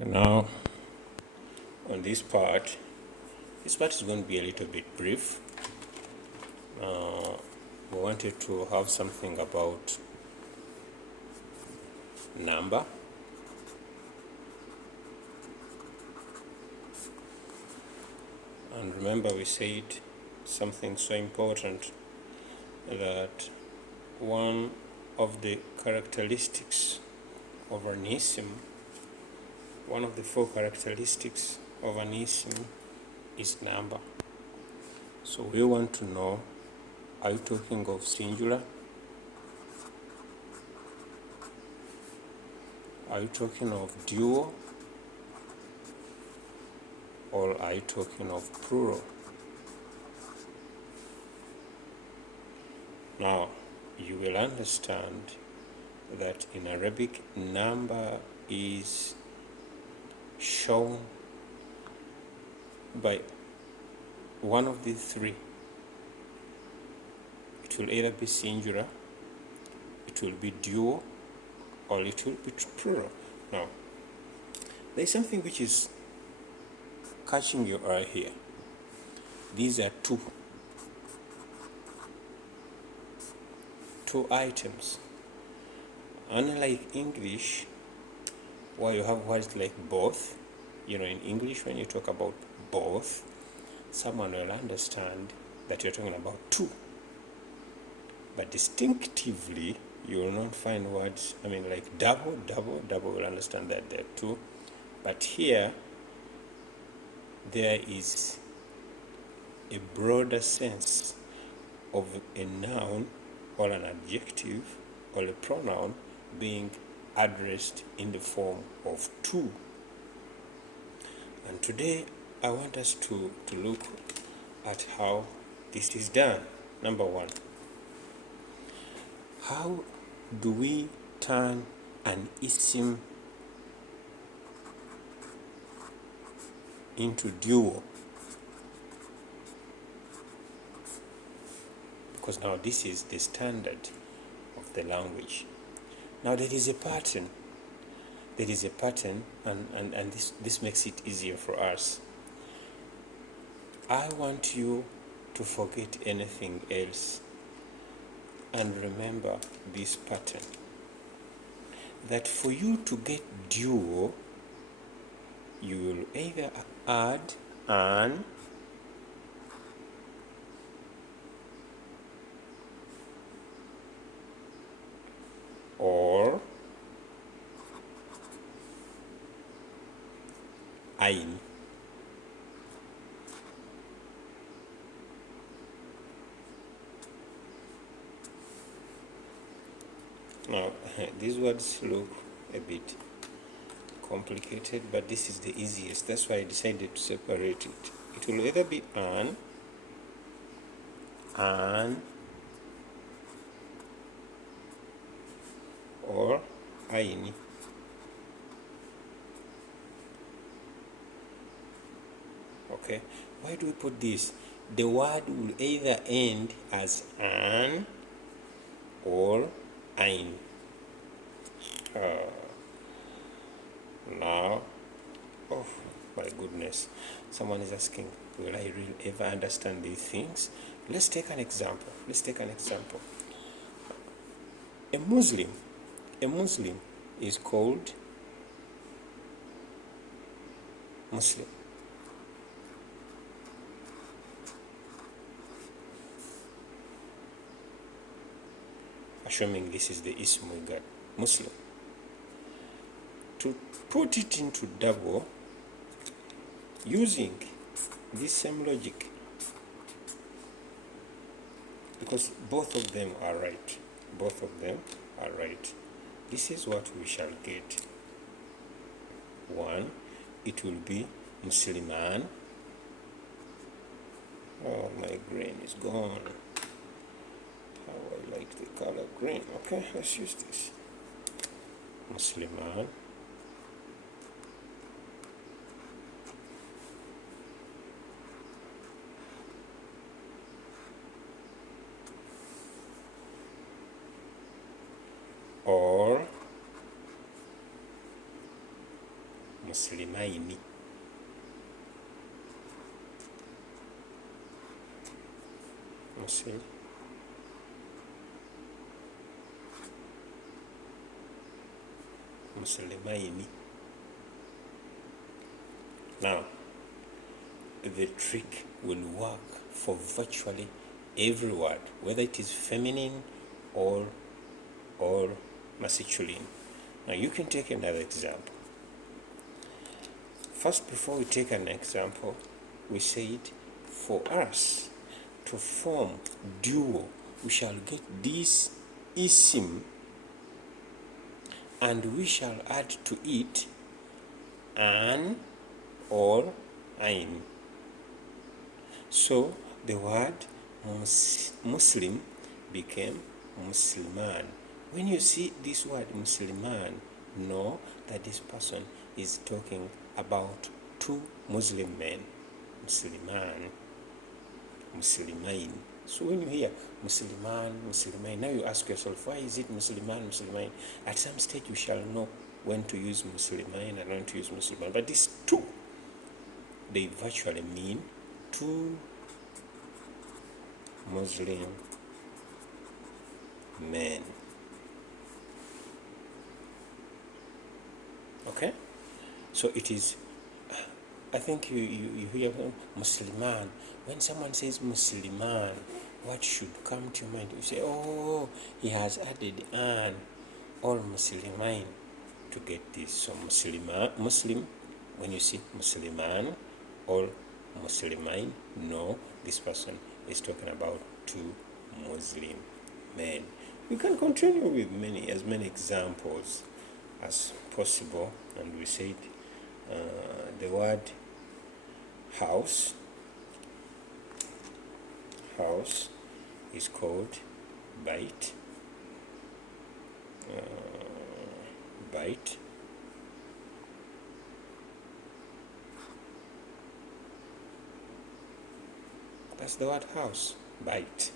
Now, on this part is going to be a little bit brief. We wanted to have something about number. And remember, we said something so important that one of the characteristics of an isim, one of the four characteristics of an isim is number. So we want to know, are you talking of singular? Are you talking of dual? Or are you talking of plural? Now, you will understand that in Arabic, number is shown by one of the three. It will either be singular, it will be dual, or it will be plural. Now, there is something which is catching your eye here. These are two items. Unlike English, where you have words like both, in English, when you talk about both, someone will understand that you're talking about two. But distinctively, you will not find words, like double will understand that there are two. But here, there is a broader sense of a noun or an adjective or a pronoun being addressed in the form of two. And today, I want us to look at how this is done. Number one, how do we turn an isim into dual? Because now this is the standard of the language. Now there is a pattern. And this makes it easier for us. I want you to forget anything else and remember this pattern. That for you to get dual, you will either add an or ayni. Now, these words look a bit complicated, but this is the easiest. That's why I decided to separate it. It will either be an, or ayni. Okay, why do we put this? The word will either end as an or ain. Now, oh my goodness, someone is asking, will I really ever understand these things? Let's take an example. A Muslim is called Muslim. Assuming this is the ism we got, Muslim. To put it into double, using this same logic, because both of them are right. This is what we shall get. One, it will be Musliman. Oh, my green is gone. How I like the color green. Okay, let's use this. Musliman. Or muslimaini. You see? Muslimaini. Now, the trick will work for virtually every word, whether it is feminine or masculine. Now, you can take another example. First, before we take an example, we said for us to form duo, we shall get this isim and we shall add to it an or ain. So the word Muslim became Musliman. When you see this word Musliman, know that this person is talking about two Muslim men. Musliman, Muslimain. So when you hear Musliman, Muslimain, now you ask yourself, why is it Musliman, Muslimain? At some stage you shall know when to use Muslimain and when to use Musliman. But these two, they virtually mean two Muslim men. Okay? So it is, I think you hear Musliman. When someone says Musliman, what should come to your mind? You say, oh, he has added an or Muslimain to get this. So Muslim, when you see Musliman or Muslimain, no, this person is talking about two Muslim men. We can continue with as many examples as possible, and we said the word house is called bait. Bait. That's the word house, bait.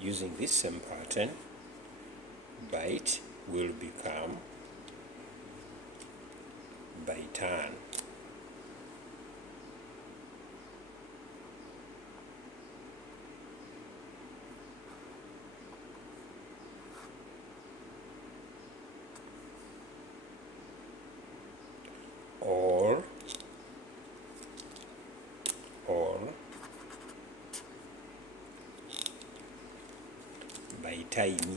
Using this same pattern, bait will become baitan. Or baitaini.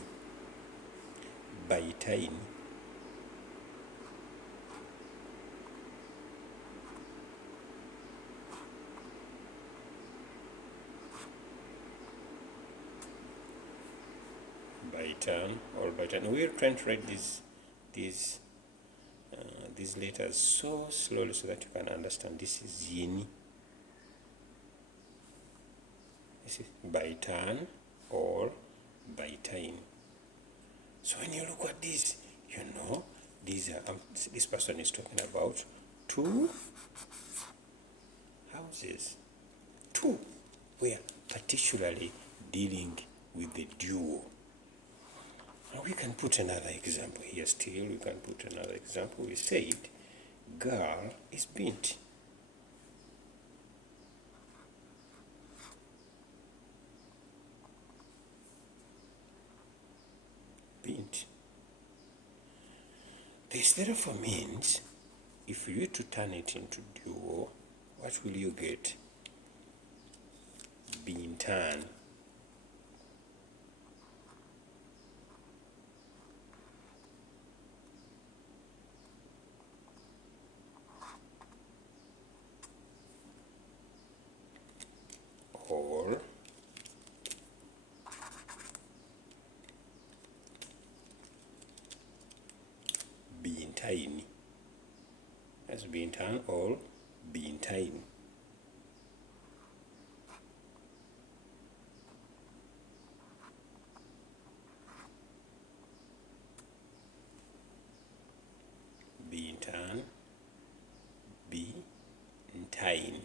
Baitaini. Baitan or baitan. We're trying to write these letters so slowly so that you can understand. This is yini. This is baitan or baitain. So when you look at this, you know these are this person is talking about two houses. Two. We are particularly dealing with the duo. Now we can put another example here still. We can put another example. We said girl is bint. Bint. This therefore means if you were to turn it into duo, what will you get? Bintan. Or bintain. That's bintan or bintain. Bintan, bintain.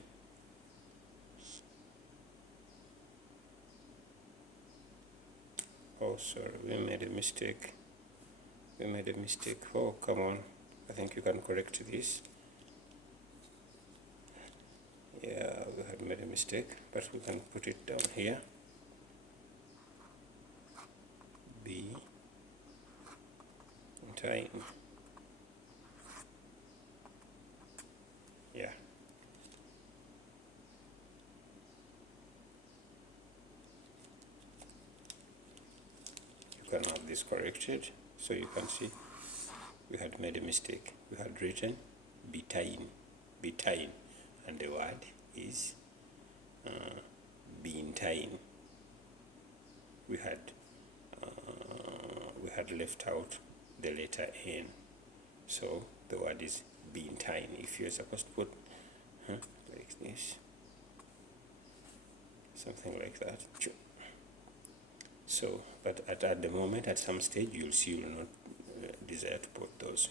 Oh, sorry, we made a mistake. Oh, come on. I think you can correct this. Yeah, we had made a mistake, but we can put it down here. Be time. Yeah. You can have this corrected, so you can see we had made a mistake. We had written betain, and the word is betain. We had left out the letter N, so the word is betain. If you're supposed to put like this, something like that. So, but at the moment, at some stage, you'll see you'll not desire to put those.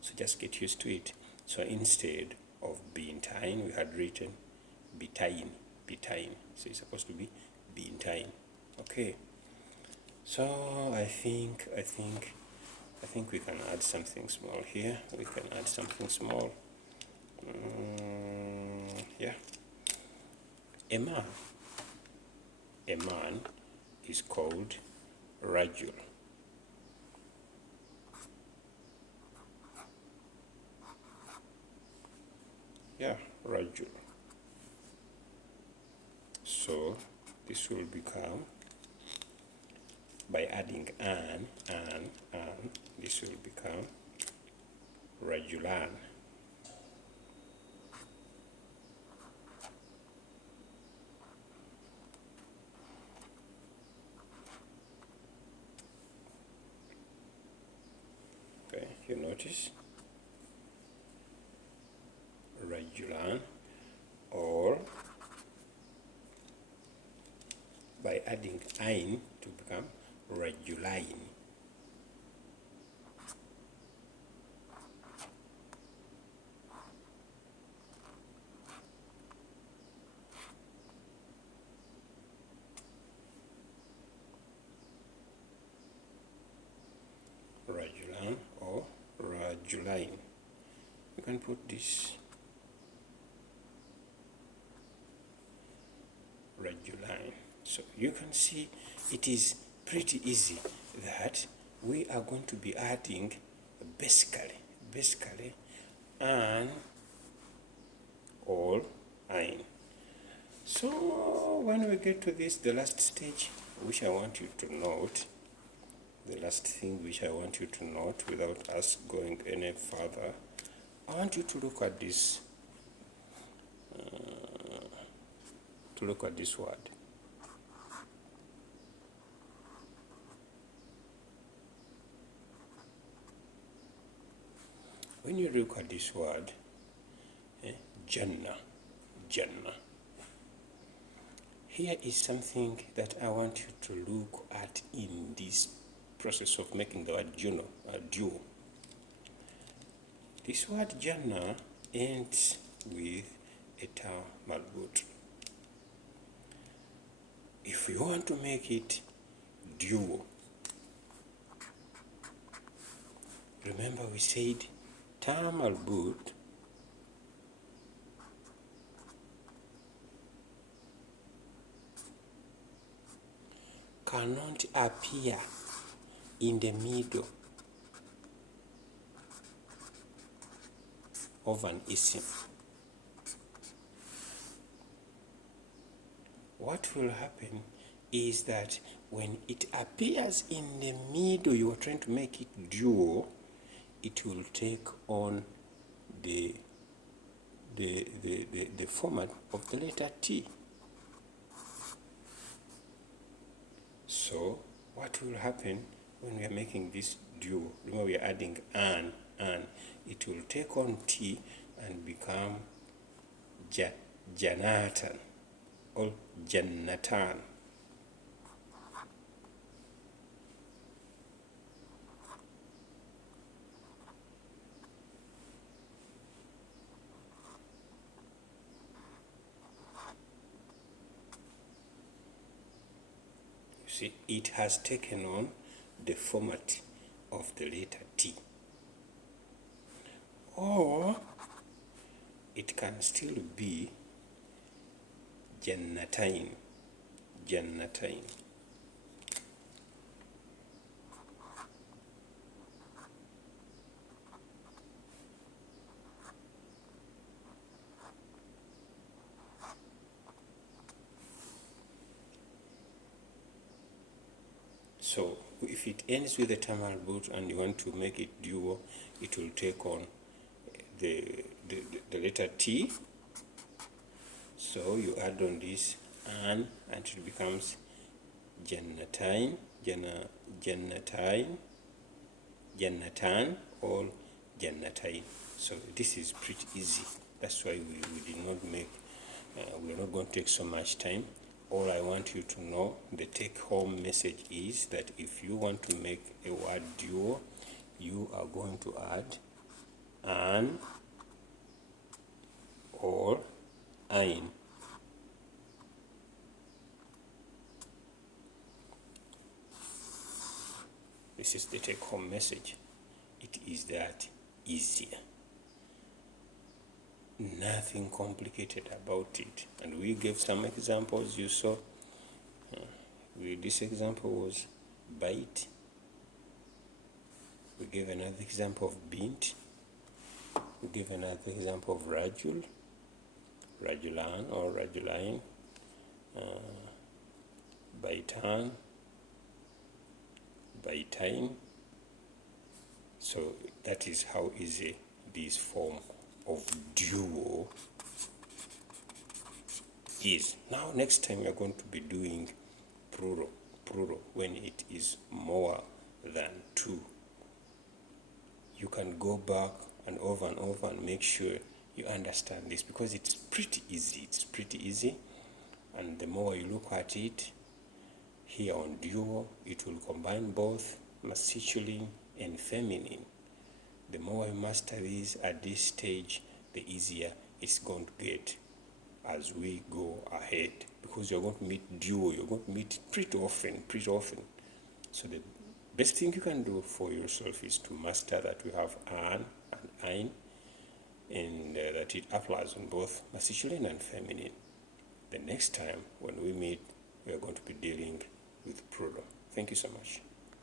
So just get used to it. So instead of betain, we had written betain. So it's supposed to be betain. Okay. So I think we can add something small here. We can add something small. Yeah. A man is called Rajul. Yeah, Rajul. So this will become, by adding an, this will become Rajulan. Okay, you notice Rajulan, or by adding ain to become Rajulain. Rajulan or Rajulain. You can put this Rajulan. So you can see it is pretty easy that we are going to be adding basically an or ein. So when we get to this, the last stage which I want you to note, the last thing which I want you to note without us going any further, I want you to look at this, word. When you look at this word, Jannah, here is something that I want you to look at in this process of making the word duo. This word Jannah ends with a ta malbut. If you want to make it duo, remember we said ta malbut cannot appear in the middle of an isim. What will happen is that when it appears in the middle, you are trying to make it duo, it will take on the format of the letter T. So what will happen when we are making this duo? Remember, we are adding an, it will take on T and become Janatan or Jannatan. You see, it has taken on the format of the letter T. or it can still be jannatain. Jannatain. So if it ends with a term root and you want to make it dual, it will take on the letter T. So you add on this and it becomes jannatain, jannatain, jannatan, or jannatain. So this is pretty easy. That's why we did not make, we're not going to take so much time. All I want you to know, the take-home message is that if you want to make a word dual, you are going to add an or ayn. This is the take-home message. It is that easier. Nothing complicated about it. And we gave some examples. You saw this example was bite. We gave another example of bint. We gave another example of rajul, rajulan or rajulain, baitan, baitain. So that is how easy this form of duo is. Now next time we are going to be doing plural, when it is more than two. You can go back and over and make sure you understand this, because it's pretty easy. And the more you look at it, here on duo, it will combine both masculine and feminine. The more you master this at this stage, the easier it's going to get as we go ahead, because you're going to meet duo, you're going to meet it pretty often. So the best thing you can do for yourself is to master that we have an and ein, and that it applies on both masculine and feminine. The next time when we meet, we are going to be dealing with plural. Thank you so much.